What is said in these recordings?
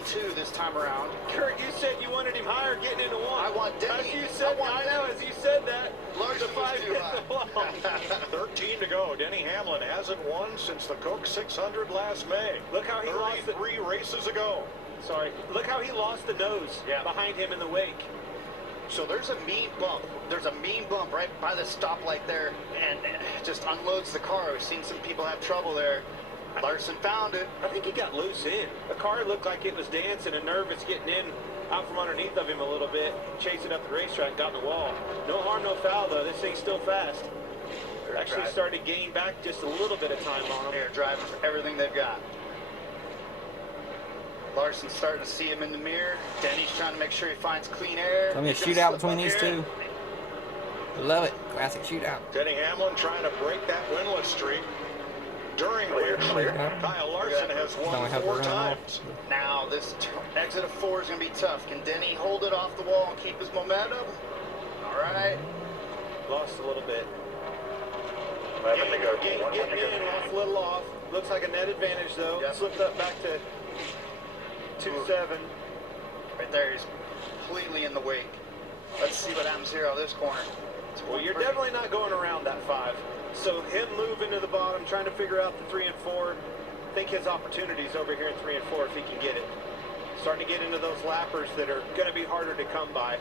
in 2 this time around. Kurt, you said you wanted him higher getting into 1. I want Denny. As you said, I know, as you said that. Larson the 5 too high. 13 to go. Denny Hamlin hasn't won since the Coke 600 last May. Look how he lost it. 3 races ago. Sorry. Look how he lost the nose behind him in the wake. So there's a mean bump. There's a mean bump right by the stoplight there, and it just unloads the car. We've seen some people have trouble there. Larson found it. I think he got loose in. The car looked like it was dancing and nervous, getting in out from underneath of him a little bit, chasing up the racetrack, got in the wall. No harm, no foul, though. This thing's still fast. They're actually starting to gain back just a little bit of time on them. They're driving for everything they've got. Larson's starting to see him in the mirror. Denny's trying to make sure he finds clean air. I mean, a shootout between these two. Love it. Classic shootout. Denny Hamlin trying to break that winless streak. During which Kyle Larson has won 4 times. Now this exit of 4 is going to be tough. Can Denny hold it off the wall and keep his momentum? All right. Lost a little bit. Getting in, lost a little off. Looks like a net advantage, though. Yep. Slipped up back to 2.7. Right there, he's completely in the wake. Let's see what happens here on this corner. Well, you're definitely not going around that 5. So him moving to the bottom, trying to figure out the 3 and 4. I think his opportunities over here in 3 and 4 if he can get it. Starting to get into those lappers that are going to be harder to come by.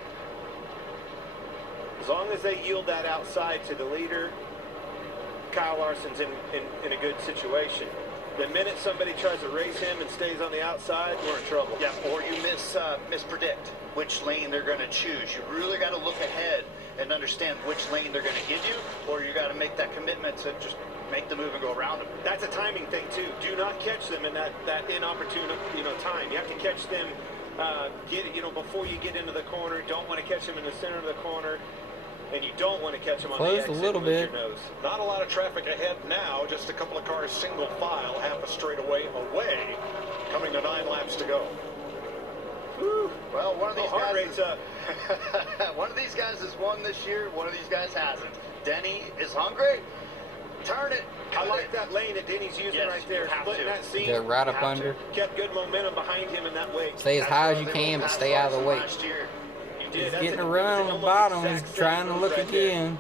As long as they yield that outside to the leader, Kyle Larson's in a good situation. The minute somebody tries to race him and stays on the outside, we're in trouble. Yeah, or you mispredict which lane they're going to choose. You really got to look ahead and understand which lane they're going to give you, or you got to make that commitment to just make the move and go around them. That's a timing thing too. Do not catch them in that inopportune time. You have to catch them before you get into the corner. Don't want to catch them in the center of the corner. And you don't want to catch them on the exit a little bit. Your nose. Not a lot of traffic ahead now. Just a couple of cars single file, half a straightaway away. Coming to 9 laps to go. Whew. Well, one of these heart guys rate's up. one of these guys has won this year. One of these guys hasn't. Denny is hungry. Turn it. I like that lane that Denny's using right there. Splitting that seam. Get right up under. Kept good momentum behind him in that wake. Stay as high as you can, but stay out of the way. He's getting a run on the bottom. He's trying to look again.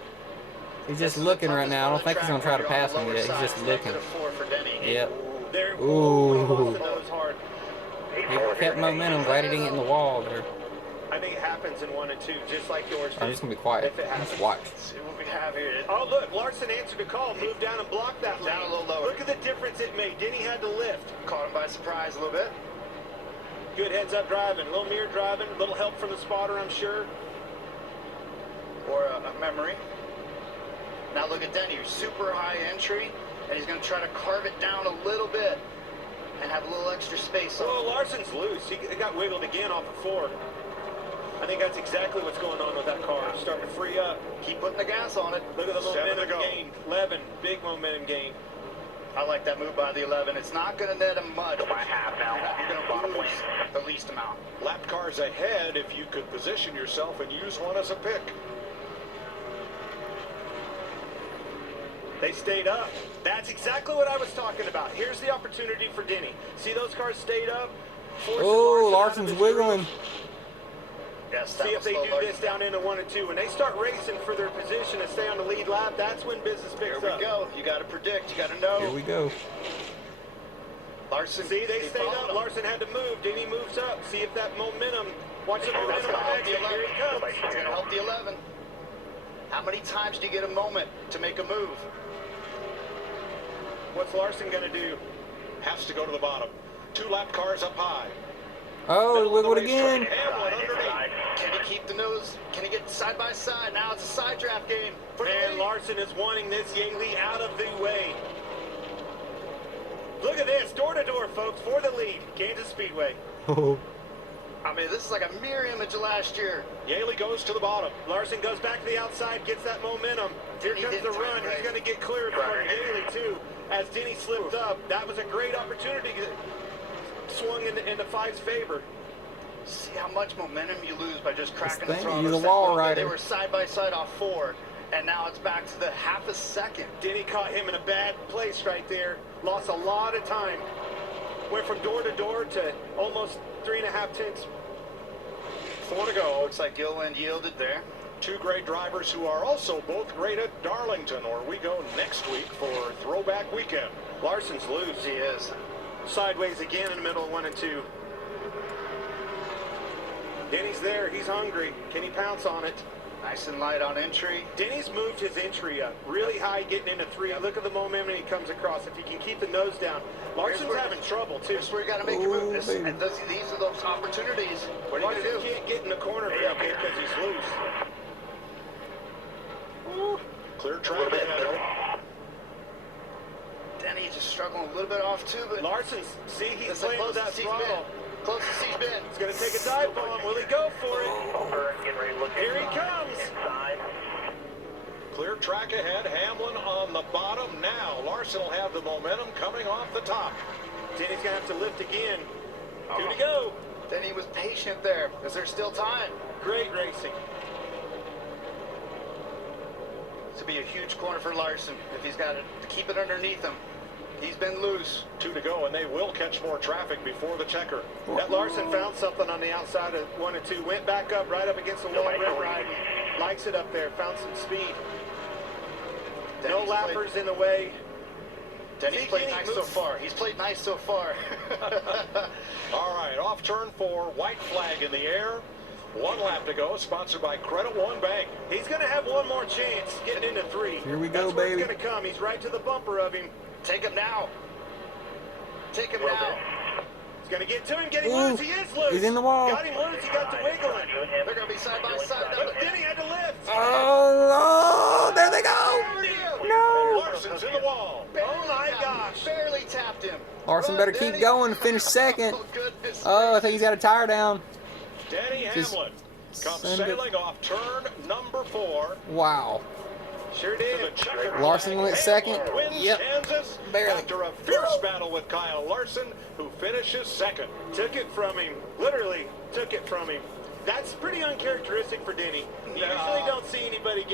He's just looking right now. I don't think he's going to try to pass him yet. He's just looking. Yep. Ooh. He kept momentum. Glad he didn't get in the wall there. I think it happens in 1 and 2, just like yours did. I'm just going to be quiet. Just watch. Let's see what we have here. Oh, look. Larson answered a call. Moved down and blocked that lane. Down a little lower. Look at the difference it made. Denny had to lift. Caught him by surprise a little bit. Good heads-up driving, a little mirror driving, a little help from the spotter, I'm sure. Or a memory. Now look at Denny, super high entry, and he's going to try to carve it down a little bit and have a little extra space. Well, Larson's loose. He got wiggled again off of 4. I think that's exactly what's going on with that car. It's starting to free up. Keep putting the gas on it. Look at the momentum gain. 11, big momentum gain. I like that move by the 11. It's not going to net him much. By half now. You're going to lose the least amount. Lap cars ahead if you could position yourself and use one as a pick. They stayed up. That's exactly what I was talking about. Here's the opportunity for Denny. See those cars stayed up? Oh, Larson's wiggling. Yes, see if they do this down into 1 and 2. When they start racing for their position and stay on the lead lap, that's when business picks up. Here we go. You got to predict. You got to know. Here we go. Larson. See, they stayed up. Larson had to move. Denny moves up. See if that momentum. Watch the momentum. Here he comes. It's going to help the 11. How many times do you get a moment to make a move? What's Larson going to do? Has to go to the bottom. 2 lap cars up high. Oh, he wiggled again. Can he keep the nose? Can he get side by side? Now it's a side draft game. And Larson is wanting this Yangli out of the way. Look at this, door to door, folks, for the lead. Kansas Speedway. I mean, this is like a mirror image of last year. Yaley goes to the bottom. Larson goes back to the outside, gets that momentum. Here comes the run. He's going to get cleared from Yaley, too. As Denny slipped up, that was a great opportunity. Swung into 5's favor. See how much momentum you lose by just cracking the He's throttle. a wall rider. They were side by side off 4, and now it's back to the half a second. Denny caught him in a bad place right there. Lost a lot of time. Went from door to door to almost 3.5 tenths. 4 to go. Looks like Gilliland yielded there. Two great drivers who are also both great at Darlington, where we go next week for Throwback Weekend. Larson's loose. He is. Sideways again in the middle of 1 and 2. Denny's there. He's hungry. Can he pounce on it? Nice and light on entry. Denny's moved his entry up really high, getting into 3. Look at the momentum he comes across. If he can keep the nose down. Larson's having trouble, too. Here's where you got to make your move. And these are those opportunities. What are you going to do? Can't get in the corner very good because he's loose. Clear track ahead. Denny just struggling a little bit off, too. But Larson, see, he's playing with that throttle. Closest he's been. He's going to take a dive bomb. Will he go for it? Here he comes. Clear track ahead. Hamlin on the bottom now. Larson will have the momentum coming off the top. Denny's going to have to lift again. 2 to go. Denny was patient there. Is there still time? Great racing. This will be a huge corner for Larson if he's got to keep it underneath him. He's been loose. 2 to go, and they will catch more traffic before the checker. That Larson found something on the outside of 1 and 2. Went back up, right up against the wall. Right. Likes it up there. Found some speed. No lappers in the way. Denny's played nice so far. He's played nice so far. All right, off turn 4. White flag in the air. 1 lap to go, sponsored by Credit One Bank. He's going to have one more chance getting into 3. Here we go, That's where baby. He's going to come. He's right to the bumper of him. Take him now. Take him now. He's going to get to him. Getting loose. He is loose. He's in the wall. Got him loose. He got to wiggling. They're going to be side by side. But then he had to lift. Oh, there they go. No. Larson's in the wall. Oh, my gosh. Barely tapped him. Larson better keep going to finish second. Oh, goodness. Oh, I think he's got a tire down. Denny Hamlin comes sailing off turn number 4. Wow. Sure did. Larson went second. Yep. Kansas Barely. after a fierce battle with Kyle Larson, who finishes second. Took it from him. Literally took it from him. That's pretty uncharacteristic for Denny. You usually don't see anybody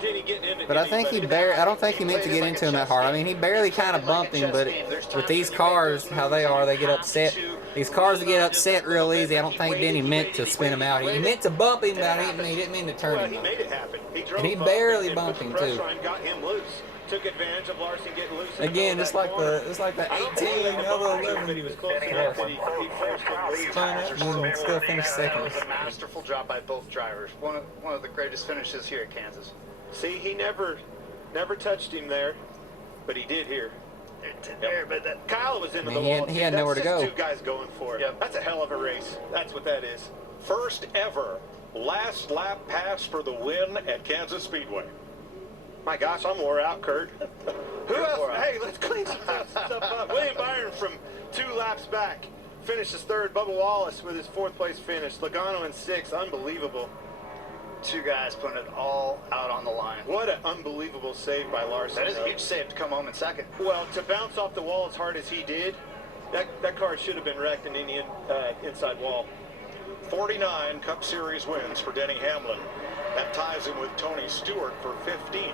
Denny getting into. But I think I don't think he meant to get into him that hard. I mean, he barely kind of bumped him, but with these cars, how they are, they get upset. These cars get upset real easy. I don't think Denny meant to spin him out. He meant to bump him, but he didn't mean to turn him. He made it happen. And he barely bumped him too. Got him loose. Took advantage of Larson getting loose. Again, it's like the 18 other 11. He was close enough that he forced him. Spun it and still finished second. It was a masterful job by both drivers. One of the greatest finishes here at Kansas. See, he never touched him there, but he did here. But Kyle was into the wall. He had nowhere to go. That's just 2 guys going for it. Yep. That's a hell of a race. That's what that is. First ever last lap pass for the win at Kansas Speedway. My gosh, I'm wore out, Kurt. Who else? Hey, let's clean some stuff up. William Byron from 2 laps back finishes 3rd. Bubba Wallace with his 4th place finish. Logano in 6th. Unbelievable. 2 guys putting it all out on the line. What an unbelievable save by Larson. That is a huge save to come home in second. Well, to bounce off the wall as hard as he did, that car should have been wrecked in the inside wall. 49 Cup Series wins for Denny Hamlin. That ties him with Tony Stewart for 15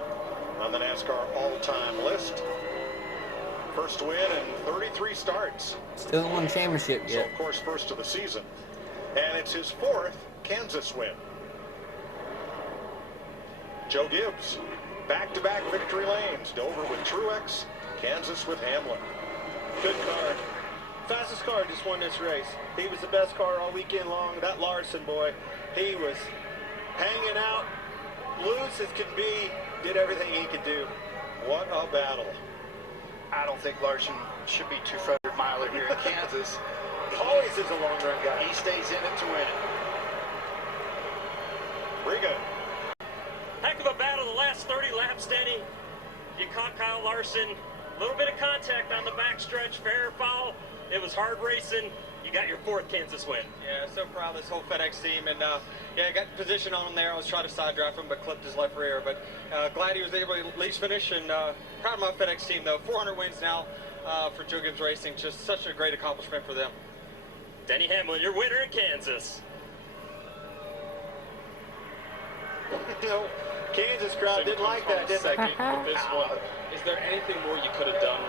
on the NASCAR all-time list. First win in 33 starts. Still won championship So, yet. of course, first of the season. And it's his 4th Kansas win. Joe Gibbs, back-to-back victory lanes. Dover with Truex, Kansas with Hamlin. Good car. Fastest car just won this race. He was the best car all weekend long. That Larson boy, he was hanging out, loose as could be, did everything he could do. What a battle. I don't think Larson should be 200 miler here in Kansas. Always is a long run guy. He stays in it to win it. Riga. Heck of a battle the last 30 laps, Denny. You caught Kyle Larson. A little bit of contact on the backstretch, fair or foul. It was hard racing. You got your 4th Kansas win. Yeah, so proud of this whole FedEx team. And, yeah, I got position on him there. I was trying to side draft him, but clipped his left rear. But glad he was able to at least finish. And proud of my FedEx team, though. 400 wins now for Joe Gibbs Racing. Just such a great accomplishment for them. Denny Hamlin, your winner in Kansas. No, Kansas crowd didn't like that, did they? With this one, is there anything more you could have done